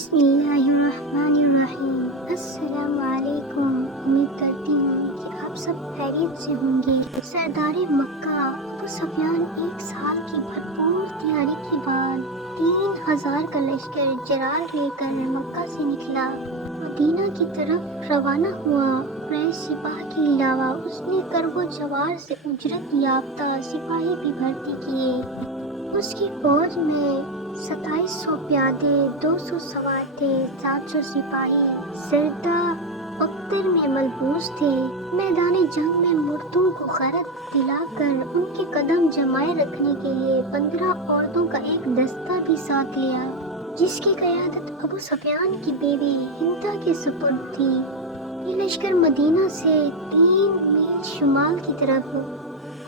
بسم اللہ الرحمن الرحیم۔ السلام علیکم۔ امید کرتی ہوں کہ آپ سب خیریت سے ہوں گے۔ سردار مکہ ابو سفیان 1 سال کی بھرپور تیاری کے بعد 3000 کا لشکر جرار لے کر مکہ سے نکلا، مدینہ کی طرف روانہ ہوا۔ قریش سپاہ کے علاوہ اس نے کرب و جوار سے اجرت یافتہ سپاہی بھی بھرتی کیے۔ اس کی فوج میں 2700 پیادے، 200 سوار تھے، 700 سپاہی سردہ اختر میں ملبوس تھے۔ میدان جنگ میں مردوں کو خیرت دلا کر ان کے قدم جمائے رکھنے کے لیے 15 عورتوں کا ایک دستہ بھی ساتھ لیا، جس کی قیادت ابو سفیان کی بیوی ہندا کے سپرد تھی۔ یہ لشکر مدینہ سے 3 میل شمال کی طرف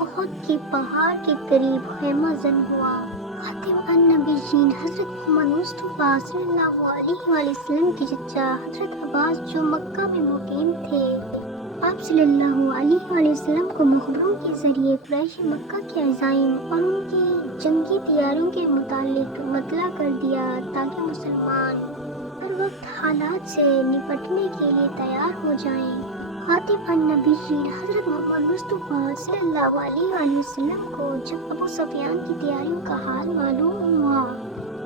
احد کے پہاڑ کے قریب خیمہ زن ہوا۔ خاتم النبیین حضرت محمد مصطفیٰ صلی اللہ علیہ وآلہ وسلم کے چچا حضرت عباس جو مکہ میں مقیم تھے، آپ صلی اللہ علیہ وآلہ وسلم کو مخبروں کے ذریعے قریش مکہ کے عزائم اور ان کی جنگی تیاریوں کے متعلق مطلع کر دیا تاکہ مسلمان ہر وقت حالات سے نپٹنے کے لیے تیار ہو جائیں۔ خاتم النبیین حضرت محمد مصطفیٰ صلی اللہ علیہ وآلہ وسلم کو جب ابو سفیان کی تیاریوں کا حال معلوم ہوا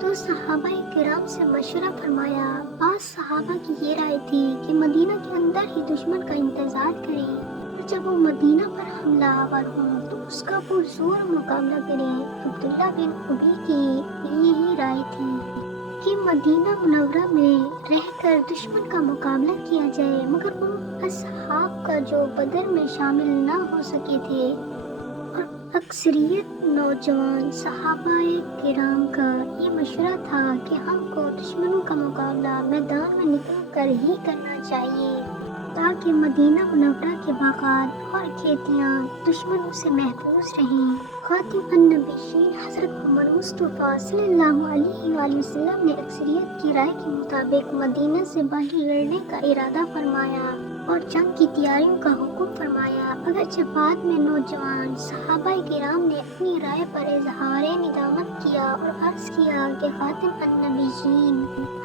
تو صحابہ کرام سے مشورہ فرمایا۔ بعض صحابہ کی یہ رائے تھی کہ مدینہ کے اندر ہی دشمن کا انتظار کریں اور جب وہ مدینہ پر حملہ آور ہوں تو اس کا پرزور مقابلہ کریں۔ عبداللہ بن ابی کی یہی رائے تھی کہ مدینہ منورہ میں رہ کر دشمن کا مقابلہ کیا جائے، مگر ان اصحاب کا جو بدر میں شامل نہ ہو سکے تھے اور اکثریت نوجوان صحابہ کرام کا یہ مشورہ تھا کہ ہم کو دشمنوں کا مقابلہ میدان میں نکل کر ہی کرنا چاہیے تاکہ مدینہ منورہ کے باغات اور کھیتیاں دشمنوں سے محفوظ رہیں۔ خاتم النبیین حضرت محمد مصطفیٰ صلی اللہ علیہ وآلہ وسلم نے اکثریت کی رائے کے مطابق مدینہ سے باہر لڑنے کا ارادہ فرمایا اور جنگ کی تیاریوں کا حکم فرمایا۔ اگرچہ بعد میں نوجوان صحابہ کرام نے اپنی رائے پر اظہار ندامت کیا اور عرض کیا کہ خاتم النبیین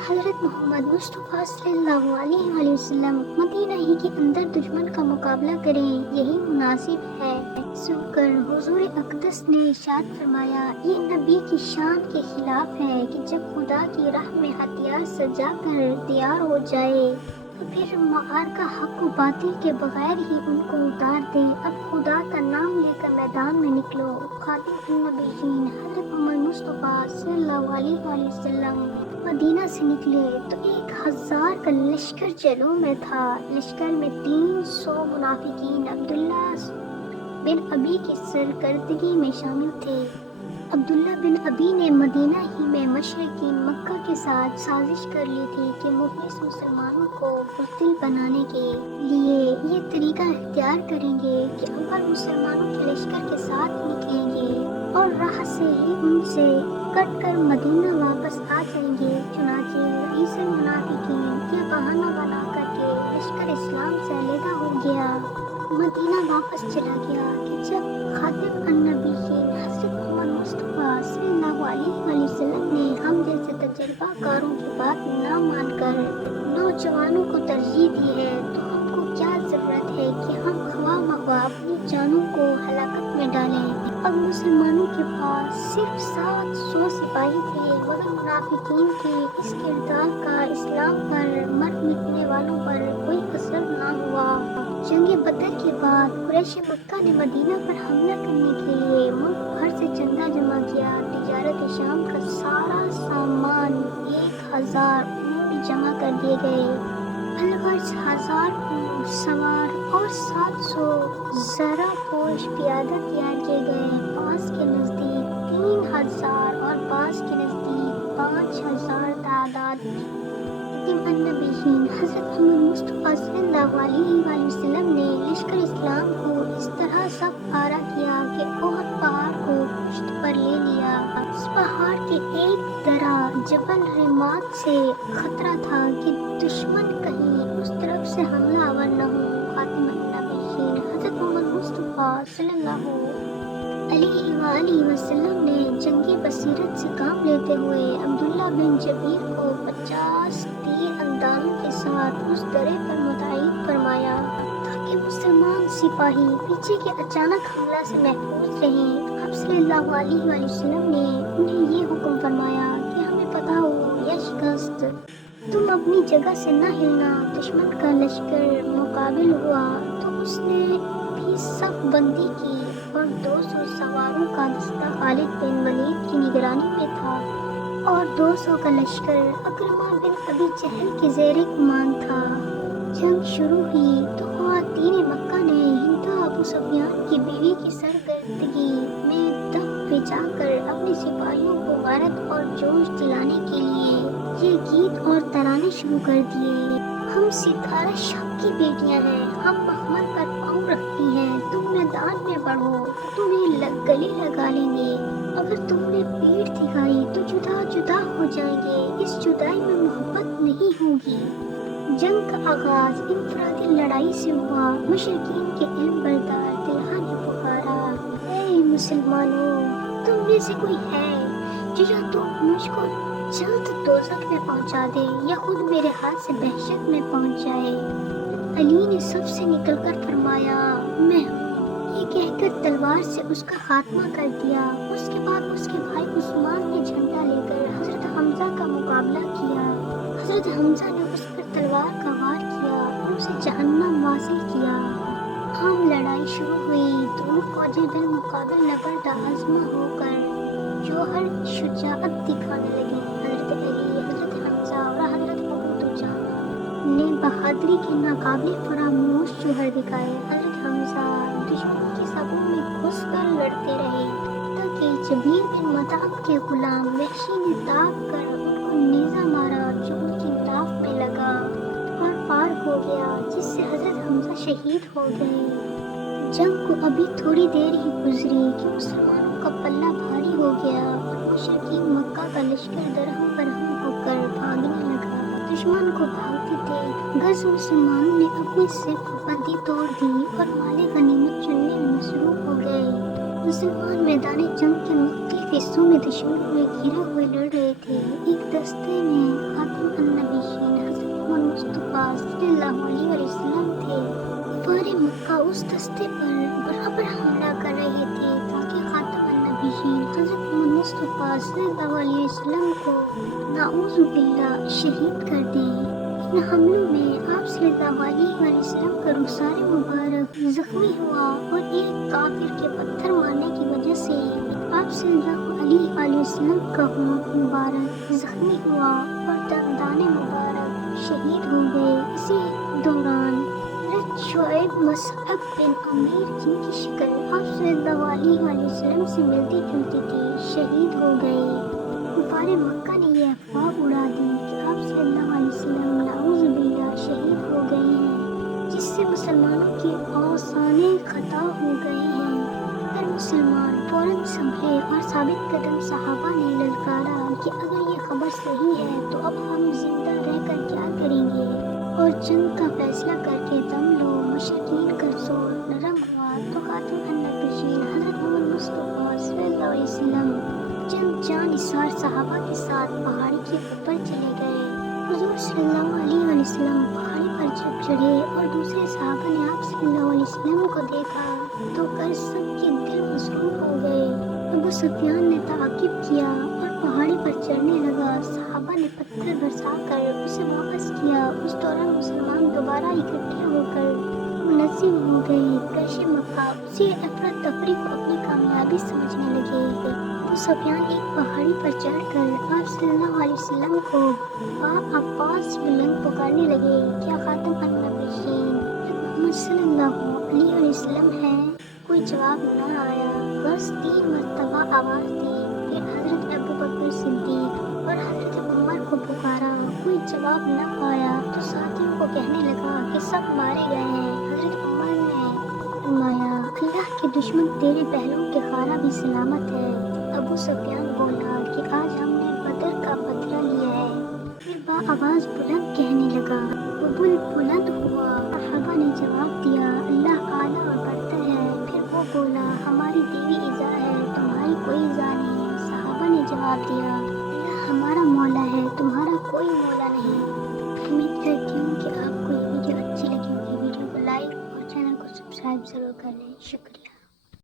حضرت محمد مصطفیٰ صلی اللہ علیہ وآلہ وسلم مدینہ ہی کے اندر دشمن کا مقابلہ کریں، یہی مناسب ہے۔ سن کر حضور اقدس نے ارشاد فرمایا، یہ نبی کی شان کے خلاف ہے کہ جب خدا کی راہ میں ہتھیار سجا کر تیار ہو جائے تو پھر معرکہ حق و باطل کے بغیر ہی ان کو اتار دے۔ اب خدا کا نام لے کر میدان میں نکلو۔ خاتم النبیین حضرت محمد مصطفیٰ صلی اللہ علیہ وآلہ وسلم مدینہ سے نکلے تو 1000 کا لشکر چلوں میں تھا۔ لشکر میں 300 منافقین عبداللہ بن ابی کی سرکردگی میں شامل تھے۔ عبداللہ بن ابی نے مدینہ ہی میں مشرقین مکہ کے ساتھ سازش کر لی تھی کہ مخلص مسلمانوں کو بزدل بنانے کے لیے یہ طریقہ اختیار کریں گے کہ اول مسلمانوں کے لشکر کے ساتھ نکلیں گے اور راہ سے ہی ان سے کٹ کر مدینہ واپس آ جائیں گے۔ چنانچہ رئیس المنافقین یہ بہانہ بنا کر کے لشکر اسلام سے علیحدہ ہو گیا، مدینہ واپس چلا گیا کہ جب خاتم النبیین حضرت محمد مصطفیٰ صلی اللہ علیہ وآلہ وسلم نے ہم جیسے تجربہ کاروں کی بات نہ مان کر نوجوانوں کو ترجیح دی ہے تو ہم کو کیا ضرورت ہے کہ ہم خواہ مخواہ اپنی جانوں کو ہلاکت میں ڈالیں۔ اب مسلمانوں کے پاس صرف 700 سپاہی تھے، مگر منافقین کے اس کردار کا اسلام پر مر مٹنے والوں پر کوئی اثر نہ ہوا۔ جنگ بدر کے بعد قریش مکہ نے مدینہ پر حملہ کرنے کے لیے ملک بھر سے چندہ جمع کیا۔ تجارت شام کا سارا سامان 1000 اونٹ جمع کر دیے گئے، الغرض 1000 اونٹ سوار اور 700 زرہ پوش پیادہ تیار کیے گئے۔ بعض کے نزدیک 3000 اور بعض کے نزدیک 5000 تعداد میں۔ خاتم النبیین حضرت محمد مصطفیٰ صلی اللہ علیہ وآلہ وسلم نے لشکر اسلام کو اس طرح سب آرا کیا کہ احد پہاڑ کو پشت پر لے لیا۔ اس پہاڑ کے ایک درہ جبل رمات سے خطرہ تھا کہ دشمن کہیں اس طرف سے حملہ آور نہ ہو۔ خاتم النبیین حضرت محمد مصطفیٰ صلی اللہ علیہ وآلہ وسلم نے جنگی بصیرت سے کام لیتے ہوئے عبداللہ بن جبیر کو 50 उस दरे पर मुतय्यन फरमाया ताकि मुसलमान सिपाही पीछे के अचानक हमला से महफूज रहें। आप सल्लल्लाहु अलैहि वसल्लम ने उन्हें ये हुक्म फरमाया कि हमें पता हो या शिकस्त, तुम अपनी जगह से न हिलना। दुश्मन का लश्कर मुकाबिल हुआ तो उसने भी सफ बंदी की और 200 सवारों का दस्ता खालिद बिन वलीद की निगरानी में था और 200 का लश्कर अकरमा बिन अबी जहल के ज़ेरे कुमान था। जंग शुरू हुई तो ख़वातीन मक्का ने हिंदा अबू सुफियान की बीवी की सरगर्दगी में दम पिजाकर अपने सिपाहियों को गैरत और जोश दिलाने के लिए ये गीत और तराने शुरू कर दिए। हम सितारा शब की बेटियां हैं, हम महमद पर पाँव रखती हैं, तुम मैदान में बढ़ो, तुम्हें गले लगा लेंगे। अगर तुमने पीठ दिखाई तो जुदा जुदा हो जाएंगे, इस जुदाई में मोहब्बत नहीं होगी। जंग का आगाज इंफरादी लड़ाई से हुआ। मुशरिकीन के इल्म बरदार दिलहा ने पुकारा, ए मुसलमानों, तुम में से कोई है जो या तो मुझको जल्द दोज़ख में पहुंचा दे या खुद मेरे हाथ से दहशत में पहुंच जाए। अली ने सबसे निकलकर फरमाया, मैं हूँ। ये कहकर तलवार से उसका खात्मा कर दिया। उसके बाद उसके भाई उस्मान ने झंडा लेकर हजरत हमजा का मुकाबला किया। हजरत हमजा ने उस पर तलवार का वार किया और उसे जहन्नम वासिल किया। हम लड़ाई शुरू हुई। दोनों फौजें बिल मुकाबिल नबर्द आज़मा होकर जौहर शुजाअत दिखाने लगे। हजरत अली, हजरत हमजा और हजरत अबू दुजाना ने बहादुरी के नाकाबिल फरामोश जौहर दिखाए। हजरत हमजा दुश्मनों की सफों में घुसकर लड़ते रहे ताकि जबीर बिन मताब के गुलाम वहशी ने ताक कर उनको नेज़ा मारा जो उनकी नाफ में लगा और पार हो गया, जिससे हजरत हमजा शहीद हो गए। जंग को अभी थोड़ी देर ही गुजरी कि मुसलमानों का पल्ला भारी हो गया और मुशरिकीन मक्का का लश्कर दरहम बरहम होकर भागने लगा। दुश्मन को भागते देख गज मुसलमानों ने अपनी सिर्फ बंदी तोड़ दी और माले गनीमत चुनने में मसरूफ हो गए। मुसलमान मैदान जंग के मुख्तलिफ हिस्सों में दुश्मनों में घिरे हुए लड़ रहे थे। एक दस्ते में खातम अन्नबीशीन हज़रत मोहम्मद मुस्तफ़ा सल्लल्लाहु अलैहि वसल्लम थे। कुफ़ारे मक्का उस दस्ते पर बराबर हमला कर रहे थे ताकि खातम अन्नबीशीन हज़रत मोहम्मद मुस्तफ़ा सल्लल्लाहु अलैहि वसल्लम को नाऊज़ु बिल्लाह शहीद कर दें। इन हमलों में आप सल्लल्लाहु अलैहि वसल्लम का रुख़सार मुबारक ज़ख्मी हुआ और एक काफिर के पत्थर मारने की वजह से आप सल्लल्लाहु अलैहि वसल्लम का होंठ मुबारक ज़ख्मी हुआ और दंदाने मुबारक शहीद हो गए। इसी दौरान शुएब मसअब बिन अमीर, जिनकी शक्ल आप सल्लल्लाहु अलैहि वसल्लम से मिलती जुलती थी, शहीद हो गए। कुफ़ारे मक्का ने यह अफवाह उड़ा दी कि आप सल्लल्लाहु अलैहि वसल्लम नाऊज़ु बिल्लाह शहीद हो गए हैं, जिससे मुसलमानों की औसाने खता हो गए हैं। अगर मुसलमान फौरन संभले और साबित कदम सहाबा ने ललकारा कि अगर ये खबर सही है तो अब हम जिंदा रहकर क्या करेंगे, और जंग का फैसला करके दम लो। मुशरिकीन का जोर नरम हुआ तो खातम अन्नबीशीन हज़रत मोहम्मद मुस्तफ़ा सल्लल्लाहु अलैहि वसल्लम चंद जानिसार सहाबा के साथ पहाड़ी के ऊपर चले गए। हुज़ूर सल्लल्लाहु अलैहि वसल्लम पहाड़ी पर जब चढ़े और दूसरे सहाबा ने आप सल्लल्लाहु अलैहि वसल्लम को देखा तो कर सबके दिल मसरूफ हो गए। अबू सुफियान ने ताक़िब किया और पहाड़ी पर चढ़ने लगा। सहाबा ने पत्थर बरसाकर उसे वापस किया। उस दौरान मुसलमान दोबारा इकट्ठे होकर मुनज़्ज़िम हो गए। कैशे मक्का उसी अफरा तफरी को अपनी कामयाबी समझने लगे। अबू सुफियान एक पहाड़ी पर चढ़कर आप सल्लल्लाहु अलैहि वसल्लम को बा अब्बास बुलंद पुकारने लगे, क्या खातम अन्नबीशीन मोहम्मद सल्लल्लाहु अलैहि वसल्लम है? कोई जवाब न आया। बस 3 मरतबा आवाज़ दी। फिर हज़रत अबू बकर सिद्दीक़ और हज़रत उमर को पुकारा, कोई जवाब न पाया तो साथियों को कहने लगा कि सब मारे गए हैं। हज़रत उमर ने फरमाया, अल्लाह के दुश्मन तेरे पहलू के खारा भी सलामत है। अबू सुफियान बोला कि आज हमने बदर का बदला लिया है। फिर बा आवाज़ बुलंद कहने लगा, बुलबुल बुलंद हुआ। सहाबा ने जवाब दिया, अल्लाह आला और बरतर है। फिर वो बोला, हमारी देवी इज़ा है, तुम्हारी कोई इज़ा नहीं। सहाबा ने जवाब दिया, अल्लाह हमारा मौला है, तुम्हारा कोई मौला नहीं। उम्मीद करती हूँ कि आपको سبسکرائب ضرور کر لیں. شکریہ.